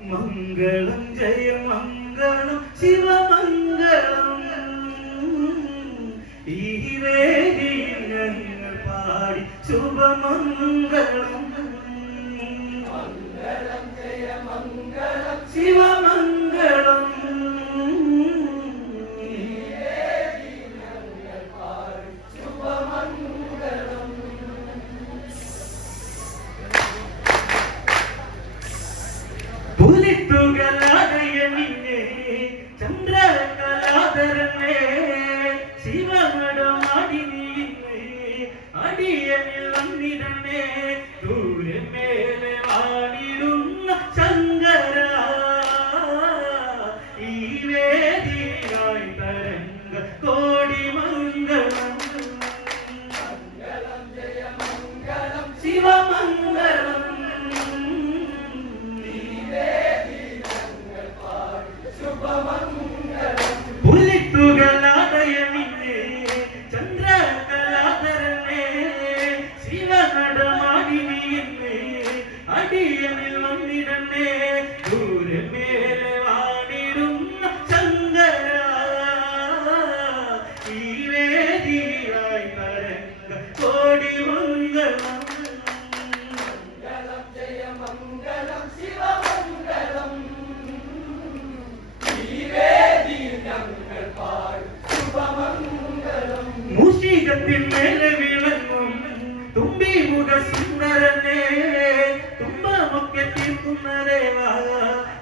മംഗളം ജയ മംഗളം ശിവമംഗളം. ഈ വേദിയിൽ ഞങ്ങൾ പാടി ശുഭമംഗളം. ശിവമംഗളം. അടിയനിൽ വന്നിടണേ ദൂരെ മേലെ വാണിടുന്ന ശങ്കര. ഈ വേദിയായി തരംഗ കോടി മംഗളം. മൂഷികത്തിൻ മേലെ വിളങ്ങും തുമ്പി മുഖ സുന്ദരനേ. തീർക്കുന്ന ദേവാ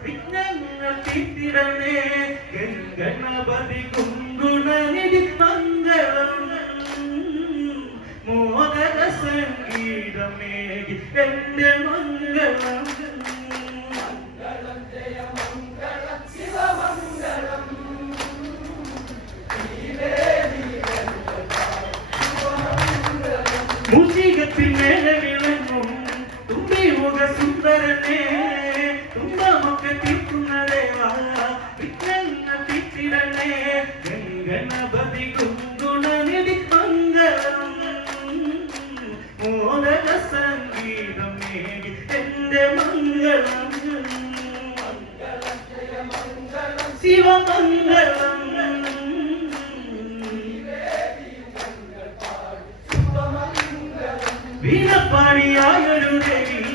വിഘ്നങ്ങൾ തീർത്തിടണേ ഗംഗണപതി കുങ്കുണനിധി മംഗളം മോദക സംഗീതമേകി എന്റെ മംഗളം മൂഷികത്തിൻ മേലെ മുഖ തുമ്പമൊക്കെ തീർക്കുന്ന ദേവാ വിഘ്നങ്ങൾ തീർത്തിടണേ ഗംഗണപതി കുങ്കുണനിധി മംഗളം. മോദക സംഗീതം നേടി എന്റെ മംഗളം. ശിവമംഗളം. വീണപ്പാണിയായൊരു ദേവി.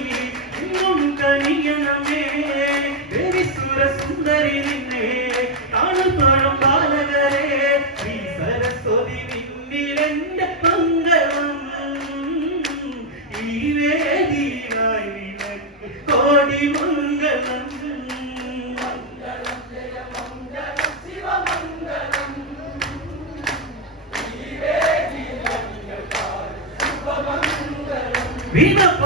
വീണപ്പാണിയായൊരു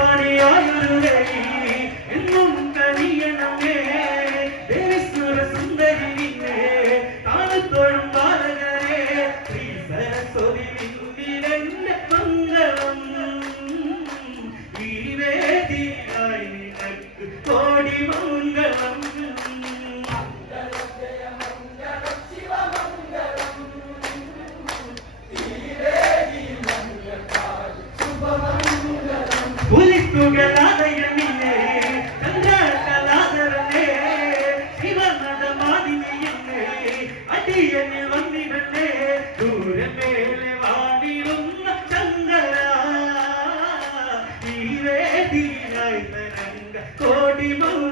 പുലിത്തുകളാടയ നിന്നെ ചന്ദ്രകലാധരനെ ശിവനടമാടി നീയെന്നെ അടിയനിൽ വന്നിടണേ ദൂരെ മേലെ വാടിടുന്ന ചന്ദ്ര ഈ വേദിയായി തരംഗ കോടി മംഗളം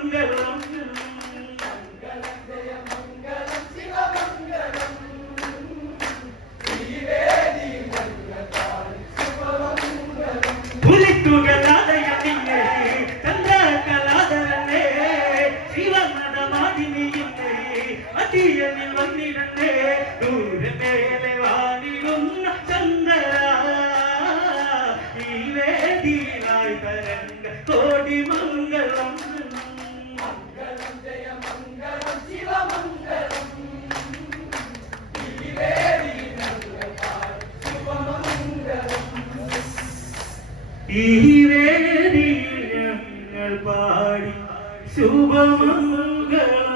ഈ മംഗളം. ഞങ്ങൾ പാടി ശുഭമംഗളം.